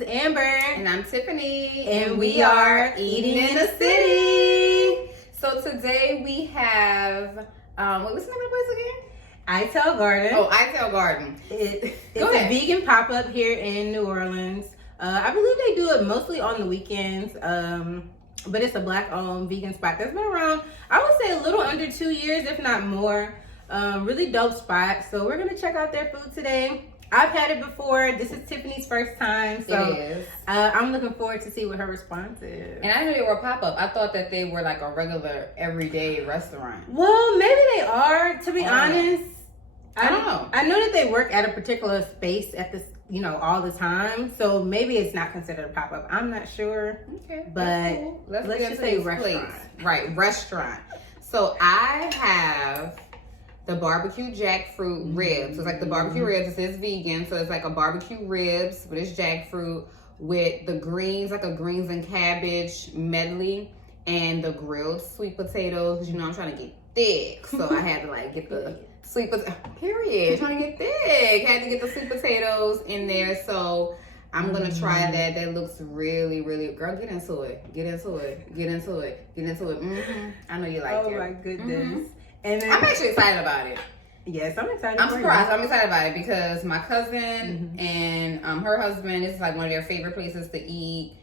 is Amber. And I'm Tiffany. And we are Eating in the City. So today we have, what was the name of the place again? Ital Garden. Oh, Ital Garden. It's a vegan pop-up here in New Orleans. I believe they do it mostly on the weekends. But it's a Black-owned vegan spot that's been around, I would say, a little under 2 years, if not more. Really dope spot. So we're gonna check out their food today. I've had it before. This is Tiffany's first time, so it is. I'm looking forward to see what her response is. And I knew they were a pop-up. I thought that they were like a regular, everyday restaurant. Well, maybe they are. To be honest, I don't know. I know that they work at a particular space at this, all the time. So maybe it's not considered a pop-up. I'm not sure. Okay, but cool. let's get just into say this restaurant. place. Right, restaurant. So I have the barbecue jackfruit ribs. So it's like the barbecue ribs. It says vegan, so it's like a barbecue ribs, but it's jackfruit with the greens, like a greens and cabbage medley, and the grilled sweet potatoes. Because I'm trying to get thick, so I had to like get the sweet potato. Period. Trying to get thick. Had to get the sweet potatoes in there. So I'm gonna try that. That looks really, really. Girl, get into it. Get into it. Get into it. Get into it. I know you like it. Oh my goodness. And then, I'm actually excited about it. Yes, I'm excited. I'm for surprised. you. I'm excited about it because my cousin and her husband, this is like one of their favorite places to eat.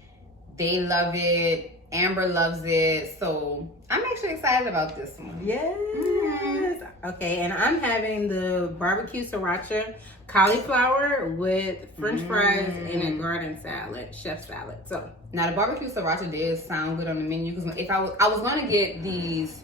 They love it. Amber loves it. So I'm actually excited about this one. Yes. Okay, and I'm having the barbecue sriracha cauliflower with French fries and a garden salad, chef salad. So now the barbecue sriracha did sound good on the menu because if I was going to get these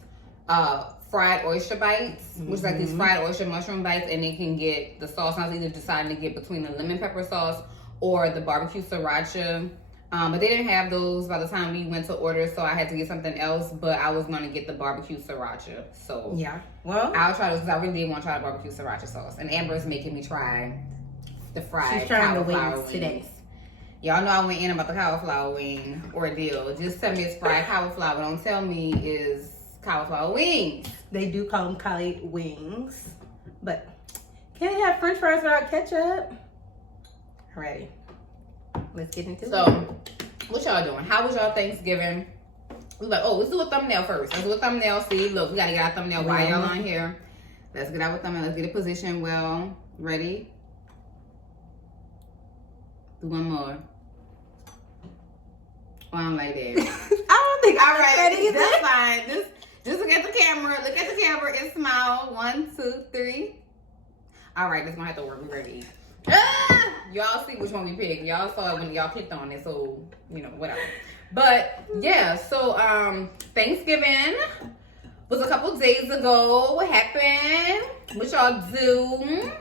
fried oyster bites, which is like these fried oyster mushroom bites, and they can get the sauce. I was either deciding to get between the lemon pepper sauce or the barbecue sriracha. But they didn't have those by the time we went to order, so I had to get something else. But I was going to get the barbecue sriracha. So yeah, well, I'll try this because I really did want to try the barbecue sriracha sauce. And Amber's making me try the fried she's trying the cauliflower wings today. Y'all know I went in about the cauliflower wing ordeal. Just tell me it's fried cauliflower. Don't tell me it's cauliflower wings. They do call them cauli wings, but can't have French fries without ketchup. Ready? Let's get into it. So, what y'all doing? How was y'all Thanksgiving? We like, let's do a thumbnail first. Let's do a thumbnail. See, look, we gotta get our thumbnail while y'all on here. Let's get our thumbnail. Let's get it positioned well. Ready? Do one more. Oh, I don't like that. I don't think All right, that's fine. Just look at the camera. Look at the camera and smile. 1, 2, 3. All right, this gonna have to work. We're ready to eat. Y'all see which one we picked. Y'all saw it when y'all clicked on it, so whatever. But yeah, so Thanksgiving was a couple days ago. What happened? What y'all do?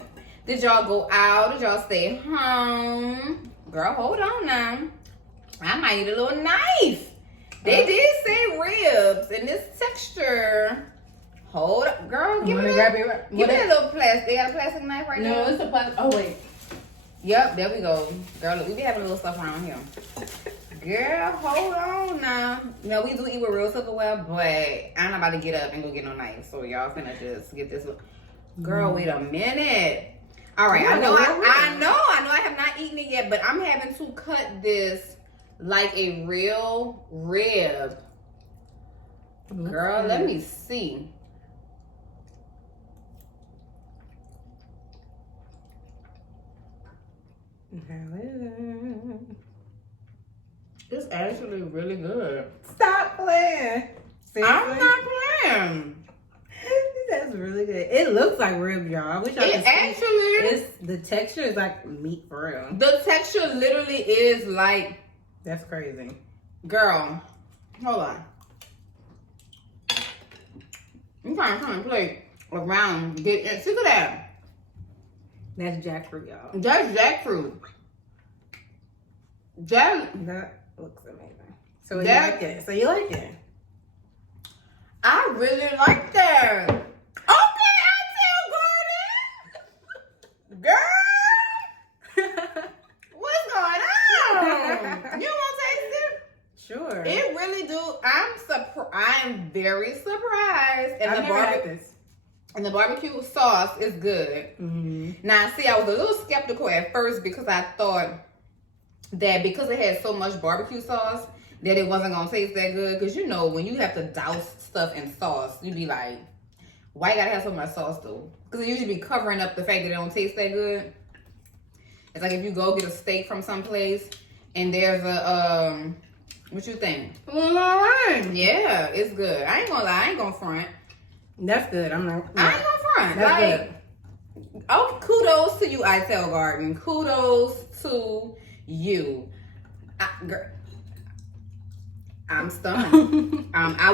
Did y'all go out? Did y'all stay home? Girl, hold on now. I might need a little knife. They did say ribs and this texture. Hold up, girl. Give me a little plastic. They got a plastic knife right now? No, it's a plastic. Oh, wait. Yep, there we go. Girl, look, we be having a little stuff around here. Girl, hold on now. We do eat with real silverware, but I'm not about to get up and go get no knife. So y'all finna just get this. Girl, wait a minute. All right, I know I have not eaten it yet, but I'm having to cut this like a real rib. Girl, let me see. It's actually really good. Stop playing. Seriously? I'm not playing. That's really good. It looks like rib, y'all. I wish I could see. Actually, the texture is like meat for real. the texture literally is like, That's crazy. girl, hold on. I'm trying to turn the plate around. Get it. Look at that. That's jackfruit, y'all. That's jackfruit. That looks amazing. So you like it? So you like it? I really like that. Okay, Ital Garden. Girl, what's going on? You want to taste it? Sure. It really do. I'm very surprised. And I've never had this. And the barbecue sauce is good. Mm-hmm. Now, see, I was a little skeptical at first because I thought that because it had so much barbecue sauce that it wasn't gonna taste that good. Cause you know when you have to douse stuff in sauce, you be like, why you gotta have so much sauce though? Cause it usually be covering up the fact that it don't taste that good. It's like if you go get a steak from someplace and there's a what you think? Well, all right. Yeah, it's good. I ain't gonna lie, I ain't gonna front. That's good. I'm not. I ain't gonna front. That's Like, good. oh, kudos to you, Itel Garden. Kudos to you. I'm stunned. I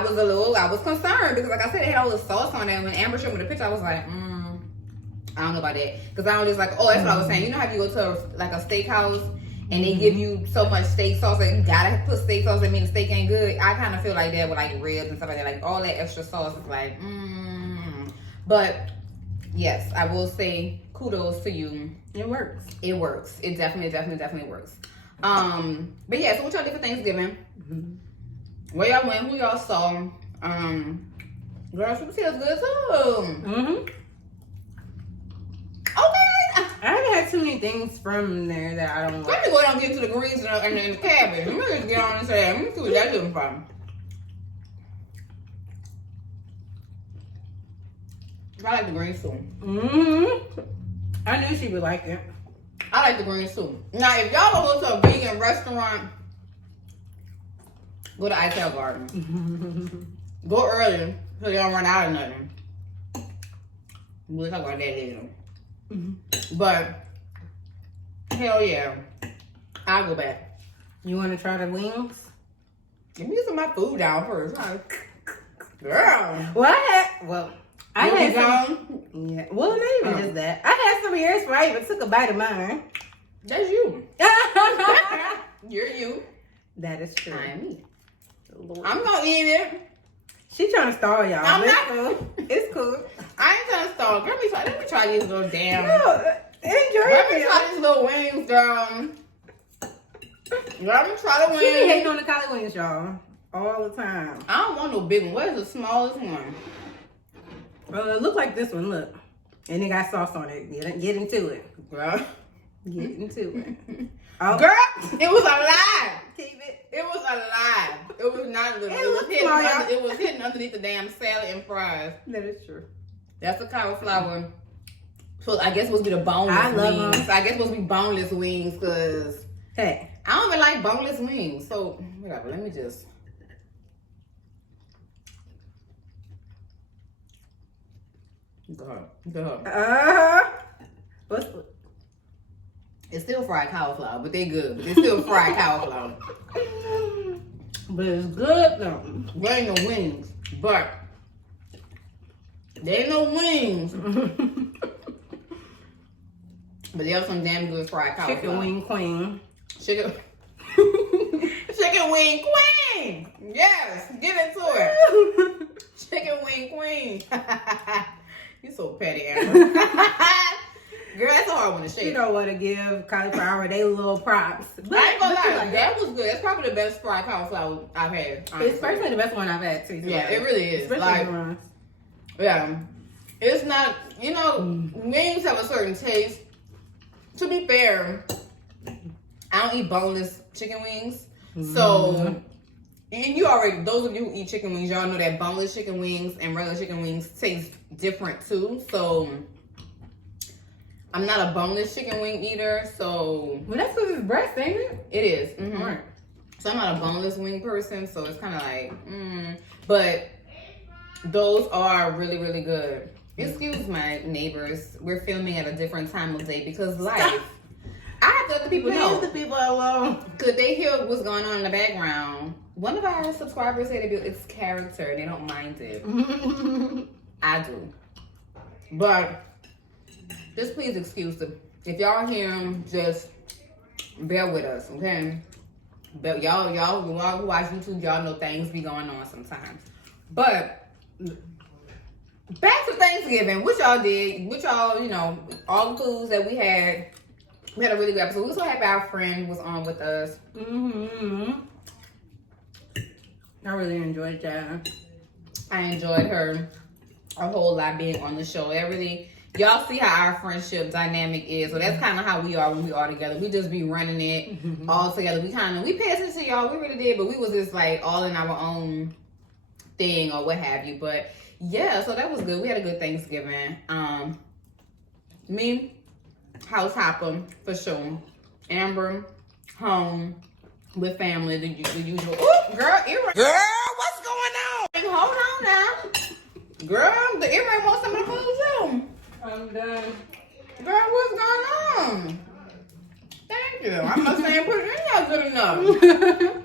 was concerned because, like I said, it had all the sauce on it. And when Amber showed me the picture, I was like, I don't know about that. Because I was just like, oh, that's what I was saying. You know how you go to like a steakhouse and they give you so much steak sauce that you gotta put steak sauce, that means the steak ain't good. I kind of feel like that with like ribs and stuff like that. Like all that extra sauce is like, But yes, I will say kudos to you. It works. It works. It definitely works. But yeah, so what y'all did for Thanksgiving? Where y'all went? Who y'all saw? Girl, Super Tail's good too. Okay. I haven't had too many things from there that I don't Let like. me go down and get into the greens and the cabbage. Let me just get on and say, let me see what y'all doing from. I like the greens too. I knew she would like it. I like the greens too. Now, if y'all don't go to a vegan restaurant, go to Itel Garden. Go early so you don't run out of nothing. We'll talk about that later. But hell yeah, I'll go back. You want to try the wings? Let me get some of my food down first. Girl. I had some. some. Yeah. Well, not even just that. I had some of yours, so I even took a bite of mine. That's you. You're you. That is true. I am me. Lord. I'm gonna eat it. She trying to stall y'all. I'm It's not. cool. It's cool. I ain't trying to stall. Let me try these little damn. No, enjoy Let me it. try these little wings, girl. Let me try the She be hating wings. on the collard wings, y'all, all the time. I don't want no big one. Where's the smallest one? It look like this one. Look, and it got sauce on it. Get into it. Girl. Get into it. Oh, Girl, it was a lie. keep it. It was a lie. It was not a little. It It was looked hidden. small, y'all. It was hidden underneath the damn salad and fries. That is true. That's the cauliflower. So I guess it was be the boneless I love wings. I guess it was be boneless wings because Hey, I don't even like boneless wings. So whatever. Let me just. Go ahead. what's It's still fried cauliflower, but they good. But it's still fried cauliflower. but it's good though. There ain't no wings, but there ain't no wings. But there's some damn good fried cauliflower. Chicken wing queen. Chicken. Chicken wing queen. Yes, get into it. Chicken wing queen. You so petty, Amber. Girl, that's a hard one to shake. You don't want to give cauliflower they little props. But, I ain't gonna but you lie, like that was good. That's probably the best fried cauliflower I've had. honestly. It's personally the best one I've had too. Yeah, it really is. Especially Like, the ones. yeah, it's not. You know, wings have a certain taste. To be fair, I don't eat boneless chicken wings, so. And you already, those of you who eat chicken wings, y'all know that boneless chicken wings and regular chicken wings taste different too. So I'm not a boneless chicken wing eater, so Well, that's because it's breast, ain't it? it is. Right. So I'm not a boneless wing person, so it's kind of like, but those are really, really good. Excuse my neighbors, we're filming at a different time of day because life. I have to let the people know. Leave the people alone. Could they hear what's going on in the background? One of our subscribers said it's character. They don't mind it. I do. But just please excuse them. If y'all hear them, just bear with us, okay? But y'all who watch YouTube, y'all know things be going on sometimes. But back to Thanksgiving, what y'all did, all the foods that we had. We had a really good episode. We were so happy our friend was on with us. I really enjoyed that. I enjoyed her a whole lot being on the show. It really y'all see how our friendship dynamic is. So that's kind of how we are when we are together. We just be running it all together. We pay attention to y'all. We really did, but we was just like all in our own thing or what have you. But yeah, so that was good. We had a good Thanksgiving. Me, house hopper for sure. Amber, home with family, the usual. Oh, girl, earring. Girl, what's going on? Hold on now. Girl, the earring wants some of the food too. I'm done. Girl, what's going on? Thank you. I'm not saying put it in there good enough.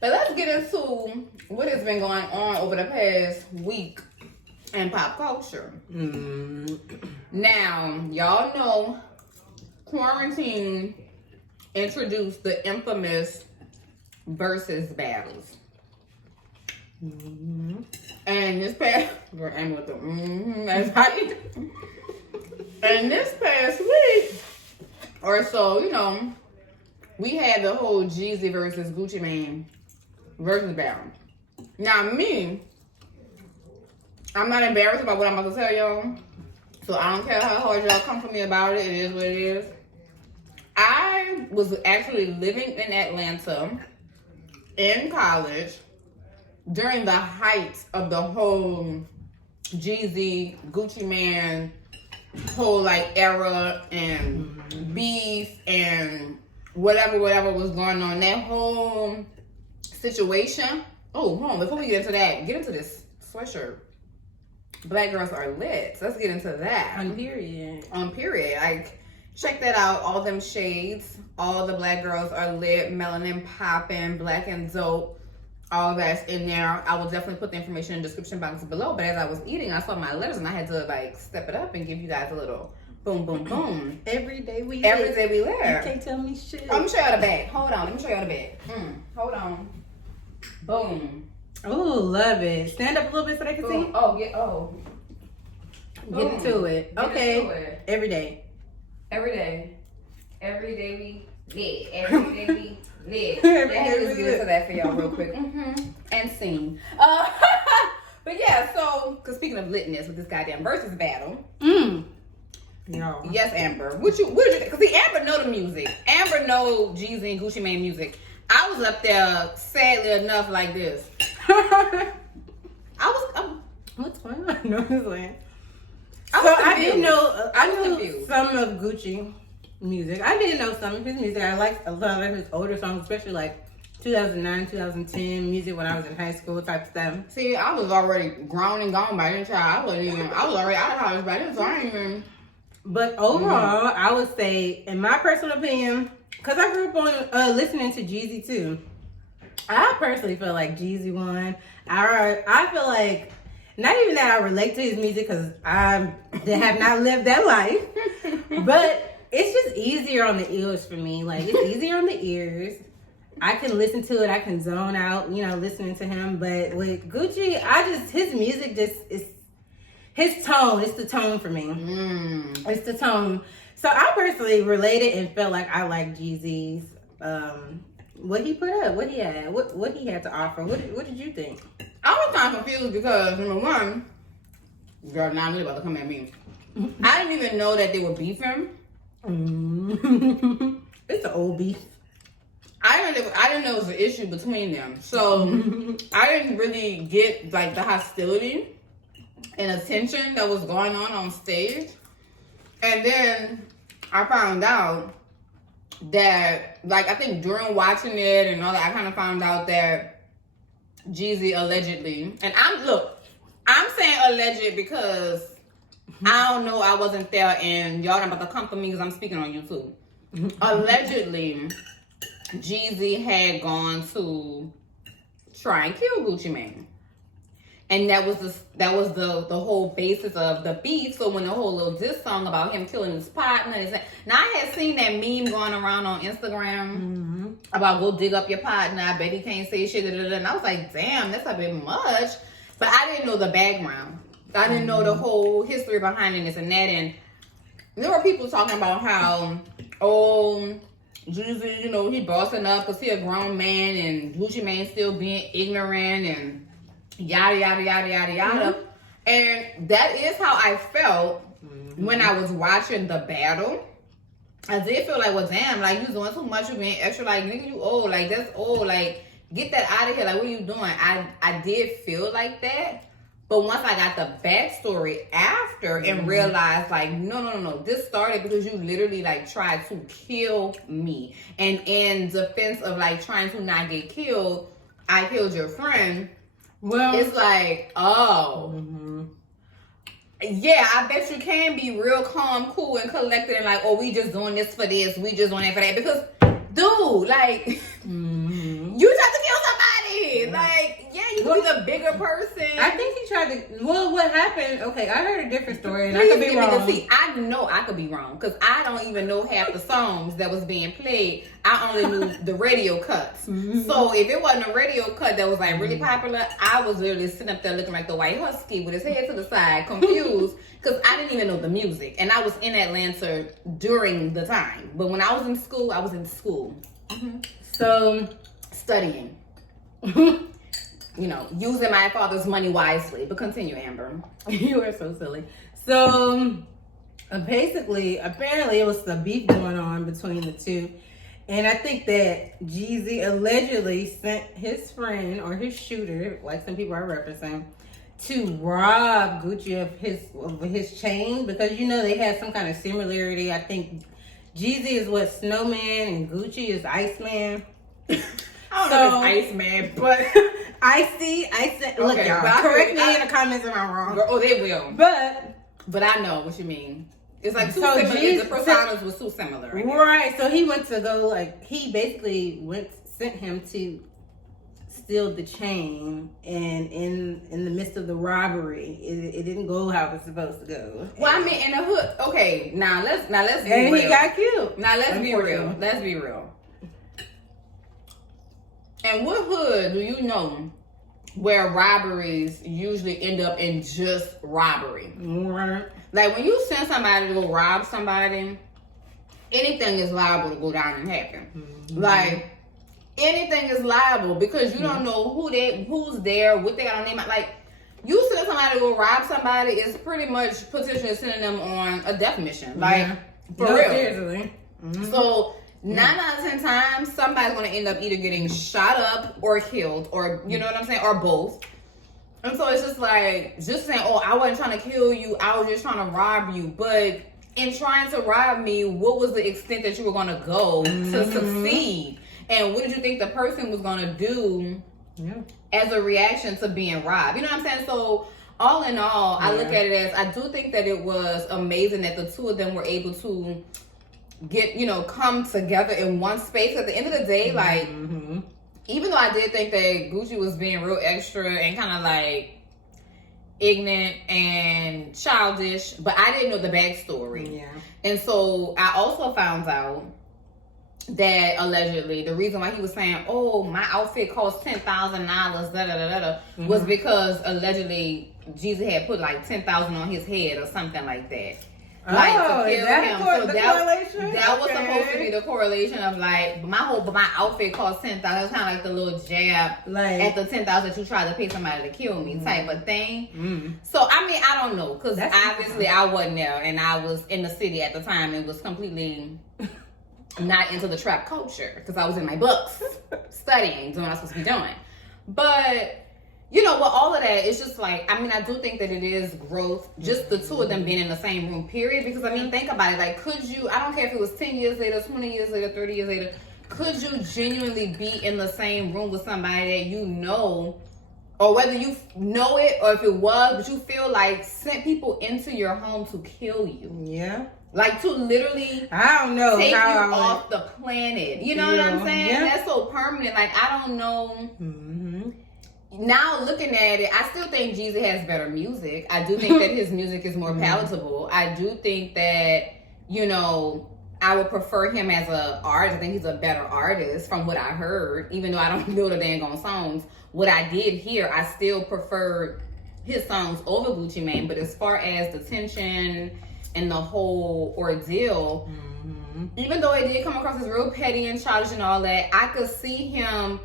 But let's get into what has been going on over the past week in pop culture. Now, y'all know quarantine introduced the infamous versus battles. And this past, and with the that's right. And this past week or so, you know, we had the whole Jeezy versus Gucci Mane versus battle. Now me, I'm not embarrassed about what I'm about to tell y'all. So I don't care how hard y'all come for me about it. It is what it is. I was actually living in Atlanta in college during the height of the whole Jeezy, Gucci Mane, whole like era and beef and whatever was going on. That whole situation. Oh, hold on. Before we get into that, get into this sweatshirt. Black girls are lit. So let's get into that. On period. On period. Like, check that out. All them shades. All the black girls are lit. Melanin popping. Black and dope. All that's in there. I will definitely put the information in the description box below. But as I was eating, I saw my letters and I had to like step it up and give you guys a little boom, boom, boom. Every day we live. You can't tell me shit. I'm gonna show you the bag. Hold on. Let me show you the bag. Hold on. Boom. Oh, love it. Stand up a little bit so they can see. Oh. Get into it. Get Okay. into it. Every day. Every day we live. Every day we live. Every Let day me we just get live. into that for y'all real quick. And scene. But yeah, so, because speaking of litness with this goddamn versus battle. No. Yes, Amber. What did you think? Because see, Amber know the music. Amber know Jeezy and Gucci Mane music. I was up there, sadly enough, like this. What's going on? No, I'm just saying. I didn't know. I was knew confused. some of Gucci music. I didn't know some of his music. I liked a lot of his older songs, especially like 2009, 2010 music when I was in high school type stuff. See, I was already grown and gone by then, child. I was already out of college by then, so I ain't even. But overall, I would say, in my personal opinion, because I grew up on listening to Jeezy too, I personally feel like Jeezy won. I feel like, not even that I relate to his music because I have not lived that life, but it's just easier on the ears for me. Like, it's easier on the ears. I can listen to it. I can zone out, you know, listening to him. But with Gucci, his music just is, his tone, it's the tone for me. It's the tone. So I personally related and felt like I liked Jeezy's, what he put up, what he had, what he had to offer. What did you think? I was kind of confused because, number one, girl, now I'm really about to come at me. I didn't even know that they were beefing. It's an old beef. I didn't know it was an issue between them. So I didn't really get like the hostility and attention that was going on stage. And then I found out that, like, I think during watching it and all that, I kind of found out that Jeezy allegedly, and I'm saying alleged because I don't know, I wasn't there, and y'all not about to come for me because I'm speaking on YouTube. Allegedly, Jeezy had gone to try and kill Gucci Mane. And that was the whole basis of the beef. So when the whole little diss song about him killing his partner, now I had seen that meme going around on Instagram about go dig up your partner. I bet he can't say shit. And I was like, damn, that's a bit much. But I didn't know the background. I didn't know the whole history behind it, this and that. And there were people talking about how, Jeezy, you know, he bossing up because he a grown man and Gucci Mane still being ignorant and yada, yada, yada, yada, yada. And that is how I felt when I was watching the battle, I did feel like, well, damn, like, you doing too much, you being extra, like, nigga, you old, like, that's old, like, get that out of here, like, what are you doing? I did feel like that. But once I got the backstory after and realized, like, no, this started because you literally, like, tried to kill me. And in defense of, like, trying to not get killed, I killed your friend. Well, It's like, oh. Yeah, I bet you can be real calm, cool, and collected and like, oh, we just doing this for this, we just doing it for that. Because, dude, like, you tried to kill somebody. Like, yeah, you could be the bigger person. I think he tried to. Well, what happened? Okay, I heard a different story, and Please I could be give me wrong. the tea. I know I could be wrong because I don't even know half the songs that was being played. I only knew the radio cuts. So if it wasn't a radio cut that was like really popular, I was literally sitting up there looking like the white husky with his head to the side, confused because I didn't even know the music. And I was in Atlanta during the time. But when I was in school, I was in school. So, Studying. You know, using my father's money wisely. But continue, Amber. you are so silly. So, basically, apparently, it was some beef going on between the two. And I think that Jeezy allegedly sent his friend or his shooter, like some people are referencing, to rob Gucci of his chain because you know they had some kind of similarity. I think Jeezy is what Snowman and Gucci is Iceman. I don't know if it's Iceman, but Icy. Look, Okay, y'all, but correct me in the comments if I'm wrong. oh, they will. But I know what you mean. It's like too So similar. Jesus- The personas was too similar. I guess. right, so he went to go he basically sent him to steal the chain, and in the midst of the robbery, it didn't go how it was supposed to go. Well, I mean, in the hood. Okay, now let's be And real. he got killed. Now let's be real. Unfortunately. Let's be real. And what hood do you know where robberies usually end up in just robbery? Right. Like when you send somebody to go rob somebody, anything is liable to go down and happen. Like anything is liable because you don't know who's there, what they got on their mind. Like you send somebody to go rob somebody is pretty much potentially sending them on a death mission. Like for No, real. seriously. So 9 out of 10 times, somebody's gonna end up either getting shot up or killed, or you know what I'm saying, or both. And so it's just like, just saying, oh, I wasn't trying to kill you, I was just trying to rob you. But in trying to rob me, what was the extent that you were gonna go to succeed? And what did you think the person was gonna do as a reaction to being robbed? You know what I'm saying? So all in all, I look at it as, I do think that it was amazing that the two of them were able to get, come together in one space. At the end of the day, like, even though I did think that Gucci was being real extra and kind of like ignorant and childish, but I didn't know the backstory. Yeah. And so I also found out that allegedly the reason why he was saying, oh, my outfit cost $10,000, was because allegedly Jeezy had put like 10,000 on his head or something like that. Like to is kill that him. the correlation? That was supposed to be the correlation of like my outfit cost 10,000. It's kind of like the little jab Like at the 10,000 that you try to pay somebody to kill me type of thing. So I mean, I don't know, because obviously I wasn't there and I was in the city at the time and was completely not into the trap culture because I was in my books studying, doing what I was supposed to be doing. But with all of that, it's just like, I mean, I do think that it is growth, just the two of them being in the same room, period. Because, I mean, think about it. Like, could you, I don't care if it was 10 years later, 20 years later, 30 years later, could you genuinely be in the same room with somebody that you know, or whether you know it or if it was, but you feel like sent people into your home to kill you? Yeah. Like, to literally I don't know take you how off the planet. You know what I'm saying? Yeah. That's so permanent. Like, I don't know. Now looking at it, I still think Jeezy has better music. I do think that his music is more palatable. I do think that, I would prefer him as an artist. I think he's a better artist from what I heard, even though I don't know the dang on songs. What I did hear, I still preferred his songs over Gucci Mane. But as far as the tension and the whole ordeal, even though it did come across as real petty and childish and all that, I could see him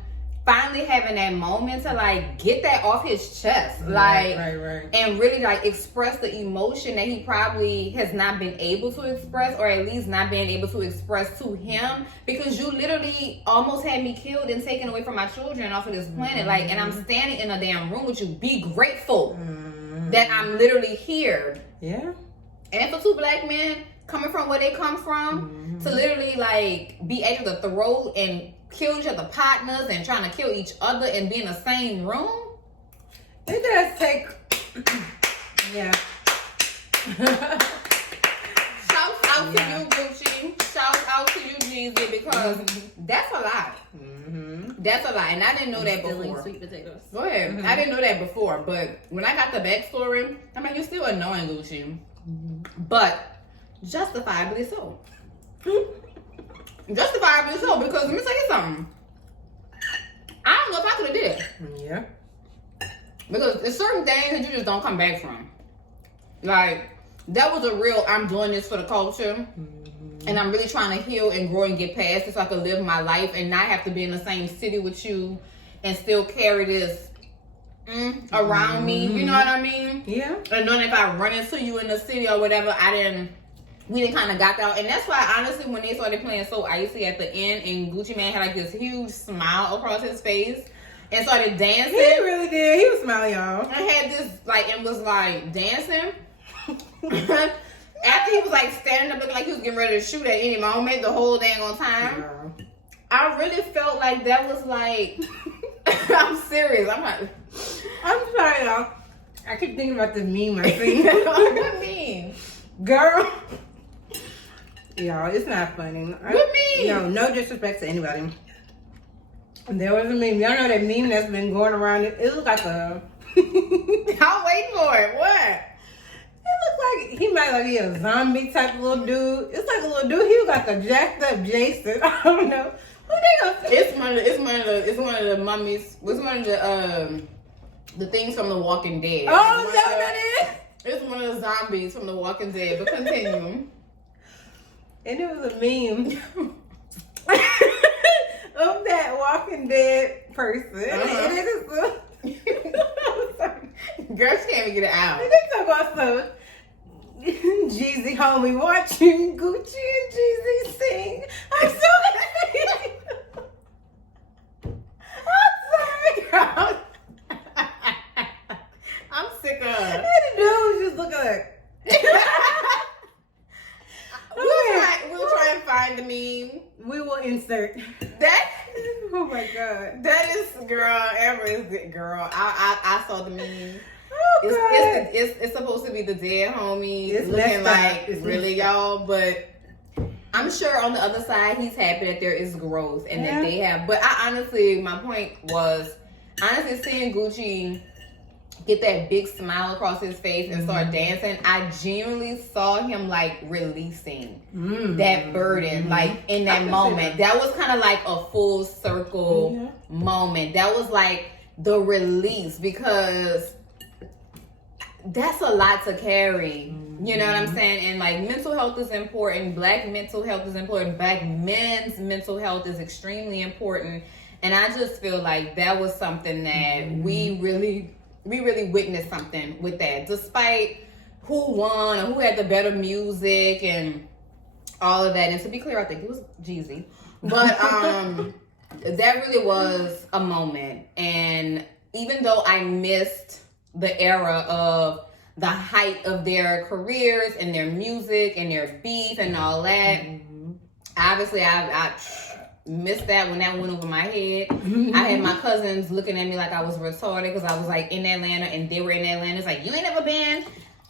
finally having that moment to like get that off his chest, Right. and really like express the emotion that he probably has not been able to express, or at least not being able to express to him, because you literally almost had me killed and taken away from my children off of this planet. Like, and I'm standing in a damn room with you. Be grateful that I'm literally here. Yeah. And for two black men coming from where they come from to literally like be able to throw and kill each other partners and trying to kill each other and be in the same room. It does take. Yeah. Shout out to you, Gucci. Shout out to you, Jeezy, because that's a lot. That's a lot, and I didn't know that Stealing before. sweet potatoes. Go ahead. I didn't know that before, but when I got the backstory, I mean, you're still annoying, Gucci, but justifiably so. Justifiably so, because let me tell you something. I don't know if I could have did it. Yeah. Because there's certain things that you just don't come back from. Like, that was a real, I'm doing this for the culture. And I'm really trying to heal and grow and get past it so I can live my life and not have to be in the same city with you and still carry this around me. You know what I mean? Yeah. And knowing if I run into you in the city or whatever, we didn't kind of got out. And that's why, honestly, when they started playing So Icy at the end and Gucci Mane had like this huge smile across his face and started dancing. He really did. He was smiling, y'all. And had this, like, and was like dancing. After he was like standing up looking like he was getting ready to shoot at any moment the whole dang on time. Yeah. I really felt like that was like, I'm serious. I'm like, I'm sorry, y'all. I keep thinking about the meme I seen. what do you mean? Girl. Y'all, it's not funny. What meme? No disrespect to anybody. There was a meme. Y'all know that meme that's been going around. It looked like a... I'll wait for it. What? It looks like he might like be a zombie type little dude. It's like a little dude. He was like a jacked up Jason. I don't know. What they gonna say? It's one of the mummies. It's one of the things from The Walking Dead. Oh, is that what that is? It's one of the zombies from The Walking Dead. But continue. And it was a meme of that Walking Dead person. Uh-huh. And it is I'm sorry. Girls can't even get it out. They talk about some Jeezy homie watching Gucci and Jeezy sing. I'm so I'm sorry, girl. I'm sick of And her. the dude was just looking like. We'll try and find the meme. We will insert. That Oh my god. that is girl. Ever is it, girl? I saw the meme. Oh god. It's supposed to be the dead homie It's looking messed up. like It's really messed y'all, but I'm sure on the other side he's happy that there is growth and Yeah. that they have. But I honestly, my point was honestly seeing Gucci get that big smile across his face and start dancing. I genuinely saw him like releasing that burden, like in I that can see moment. That was kind of like a full circle moment. That was like the release, because that's a lot to carry. You know what I'm saying? And like mental health is important. Black mental health is important. Black men's mental health is extremely important. And I just feel like that was something that we really witnessed something with that. Despite who won or who had the better music and all of that. And to be clear, I think it was Jeezy. But that really was a moment. And even though I missed the era of the height of their careers and their music and their beef and all that, obviously I missed that when that went over my head. I had my cousins looking at me like I was retarded because I was like in Atlanta and they were in Atlanta. It's like, you ain't never been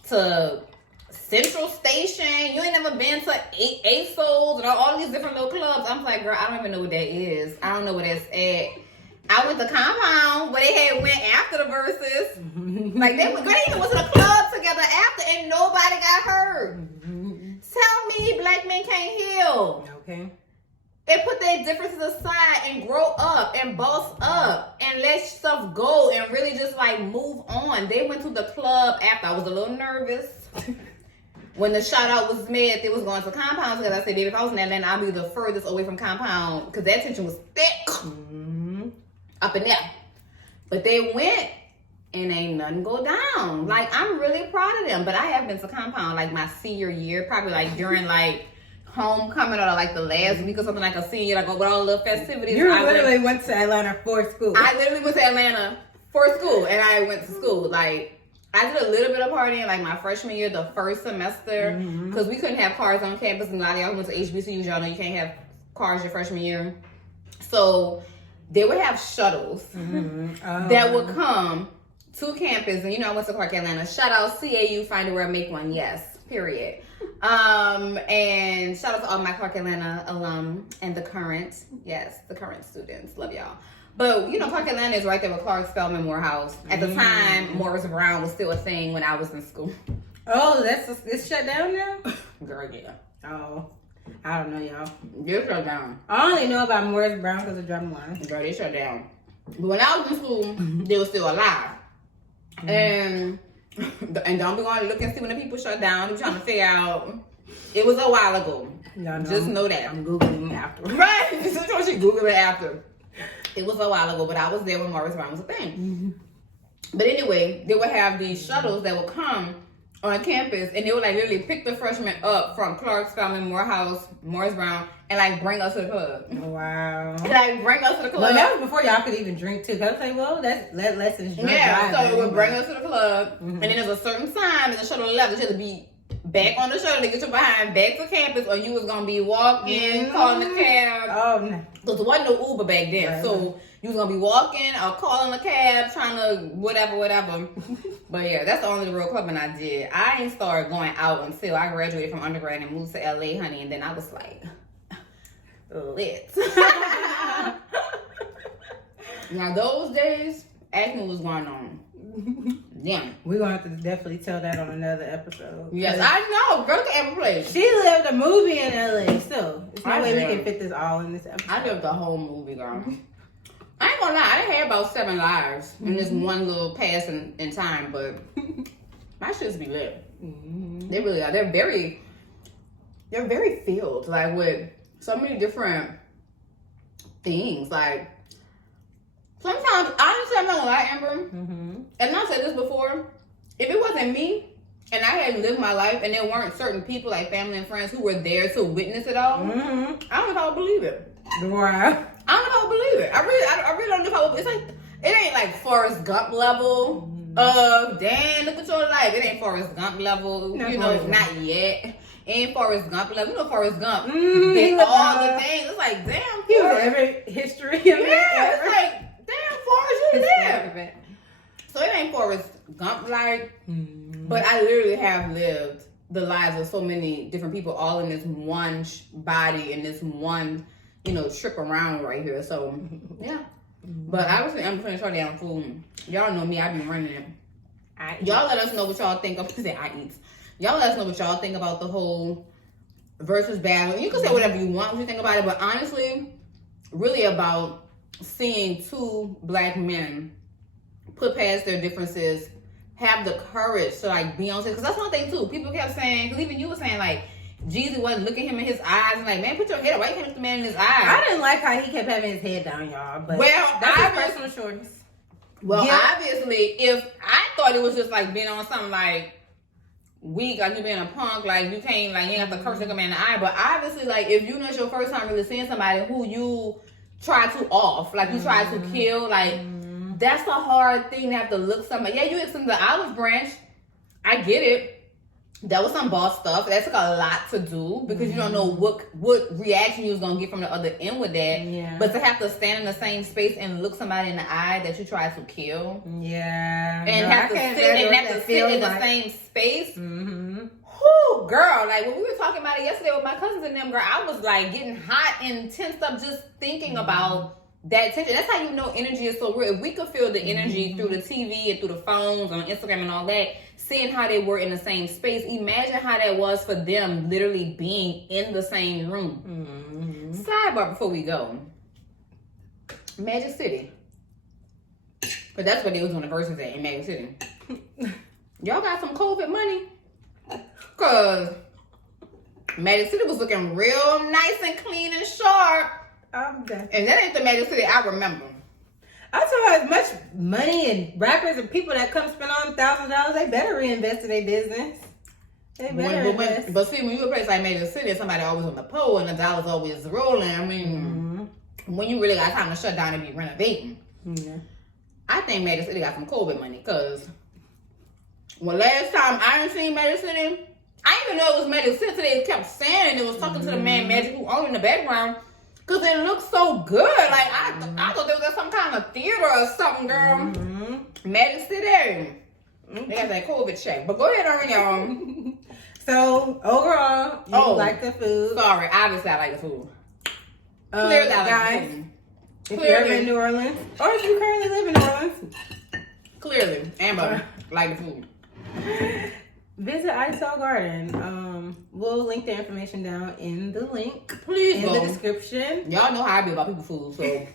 to Central Station, you ain't never been to ASOS and all these different little clubs. I'm like, girl, I don't even know what that is. I don't know what that's at. I went to Compound where they had went after the verses. Like they even went to the club together after and nobody got hurt. Tell me black men can't heal. Okay. And put their differences aside and grow up and boss up and let stuff go and really just like move on. They went to the club after. I was a little nervous. When the shout out was made, they was going to Compound because I said, baby, if I was in Atlanta, I'd be the furthest away from Compound because that tension was thick. up in there. But they went and ain't nothing go down. Like, I'm really proud of them. But I have been to Compound like my senior year, probably like during like homecoming or like the last week or something, like a senior, like with all the little festivities. You literally went to Atlanta for school. I literally went to Atlanta for school, and I went to school. Like, I did a little bit of partying like my freshman year, the first semester, because we couldn't have cars on campus, and a lot of y'all went to HBCUs, y'all know you can't have cars your freshman year. So they would have shuttles that would come to campus, and I went to Clark Atlanta. Shout out CAU, find a word, make one, yes, period. And shout out to all my Clark Atlanta alum and the current students, love y'all. But Clark Atlanta is right there with Clark Spelman Morehouse. At the time, Morris Brown was still a thing when I was in school. Oh, it's shut down now? Girl, yeah. Oh, I don't know, y'all. They shut down. I only know about Morris Brown because of Drumline. Girl, they shut down. But when I was in school, they were still alive. And don't be going to look and see when the people shut down. I'm trying to figure out. It was a while ago. Y'all know, just know that. I'm Googling after. Right. Just what she Google it after. It was a while ago, but I was there when Morris Brown was a thing. But anyway, they would have these shuttles that would come on campus, and they would like literally pick the freshmen up from Clark, Spelman, Morehouse, Morris Brown, and like bring us to the club. Wow. And, like bring us to the club. Well, that was before y'all could even drink too. Cause I was like, well, that's lessons. Yeah, so it would bring us to the club, and then there's a certain time in the shuttle left. You had to be back on the shuttle to get your behind back to campus, or you was gonna be walking, calling the cab. Oh no. Because there wasn't no Uber back then, Right. so you was gonna be walking or calling a cab, trying to whatever. But yeah, that's the only real clubbing I did. I didn't start going out until I graduated from undergrad and moved to LA, honey, and then I was like, lit. Now those days, ask me what's going on. Damn. We're gonna have to definitely tell that on another episode. Yes, I know. Girl can ever play. She lived a movie in LA, so there's no I way did. we can fit this all in this episode. I lived the whole movie, girl. I ain't gonna lie, I done had about 7 lives in this one little pass in time, but my shits be lit. They really are. They're very filled, like with so many different things. Like sometimes, honestly, I'm not gonna lie, Amber. And I've said this before. If it wasn't me and I hadn't lived my life, and there weren't certain people like family and friends who were there to witness it all, I don't know if I would believe it. Wow. I don't know if I would believe it. I really don't know if I would. It's like, it ain't like Forrest Gump level of, damn, look at your life. It ain't Forrest Gump level, not yet. It ain't Forrest Gump level. Forrest Gump did all the things. It's like, damn, He was Forrest. every history. Yeah, it's like, damn, Forrest, you there. So it ain't Forrest Gump like, but I literally have lived the lives of so many different people all in this one body, in this one, trip around right here. So, yeah. But obviously, I'm finna shut down food. Y'all know me, I be running it. Y'all let us know what y'all think of, Y'all let us know what y'all think about the whole versus battle. You can say whatever you want, what you think about it, but honestly, really about seeing 2 black men put past their differences, have the courage to like be on stage. Because that's one thing too. People kept saying, because even you were saying like, Jeezy wasn't looking him in his eyes and like, man, put your head up. Why you can't look the man in his eyes? I didn't like how he kept having his head down, y'all. But that's his personal choice. Well, obviously, if I thought it was just like being on something like weak, like you being a punk, like you can't, like you ain't have to curse a man in the eye. But obviously, like if you know it's your first time really seeing somebody who you try to off, like you try to kill, like that's a hard thing to have to look somebody. Yeah, you extend the olive branch. I get it. That was some boss stuff. That took a lot to do because you don't know what reaction you was gonna get from the other end with that. Yeah. But to have to stand in the same space and look somebody in the eye that you try to kill. Yeah. And have to sit in the same space. Whoo, girl, like when we were talking about it yesterday with my cousins and them, girl, I was like getting hot and tensed up just thinking about that tension. That's how you know energy is so real. If we could feel the energy through the TV and through the phones on Instagram and all that, seeing how they were in the same space, imagine how that was for them literally being in the same room. Sidebar before we go. Magic City. But that's what they was doing the verses at in Magic City. Y'all got some COVID money? Cause Magic City was looking real nice and clean and sharp. I'm done. And that ain't the Magic City I remember. I told as much money and rappers and people that come spend on $1,000, they better reinvest in their business. They better invest. But see, when you a place like Major City, somebody always on the pole and the dollar's always rolling. I mean, when you really got time to shut down and be renovating, I think Major City got some COVID money. Cause when last time I didn't see Major City, I didn't even know it was Major City. They kept saying it was talking to the man Magic who owned in the background. Cause it looked so good. Like I thought there was some kind of theater or something, girl. Magic City. They got that COVID check. But go ahead on, y'all. So overall, you like the food. Sorry, obviously I like the food. Clearly I like guys, the food. if you're ever in New Orleans, or if you currently live in New Orleans, clearly, Amber like the food. Visit ISO Garden. We'll link the information down in the link. Please in go. the description. Y'all know how I be about people's food, so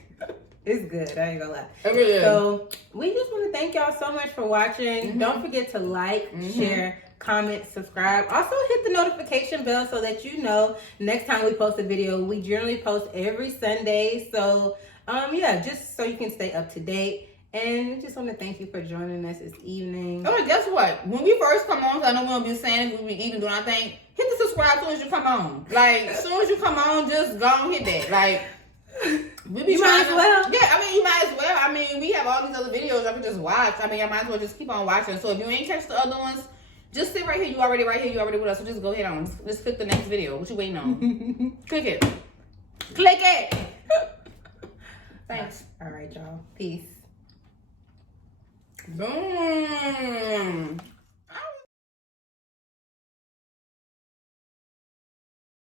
it's good. I ain't gonna lie. it really is. So we just want to thank y'all so much for watching. Don't forget to like, share, comment, subscribe. Also hit the notification bell so that you know next time we post a video. We generally post every Sunday. So yeah, just so you can stay up to date. And we just want to thank you for joining us this evening. Oh, guess what? When we first come on, 'cause I know we'll be saying if we be eating, doing our thing, hit the subscribe as soon as you come on. Like, as soon as you come on, just go and hit that. Like, we be You trying might as well. Yeah, I mean, you might as well. I mean, we have all these other videos I can just watch. I mean, I might as well just keep on watching. So if you ain't catch the other ones, just sit right here. You already right here. You already with us. So just go ahead on. Just click the next video. What you waiting on? Click it. Click it. Thanks. All right, y'all. Peace. Boom.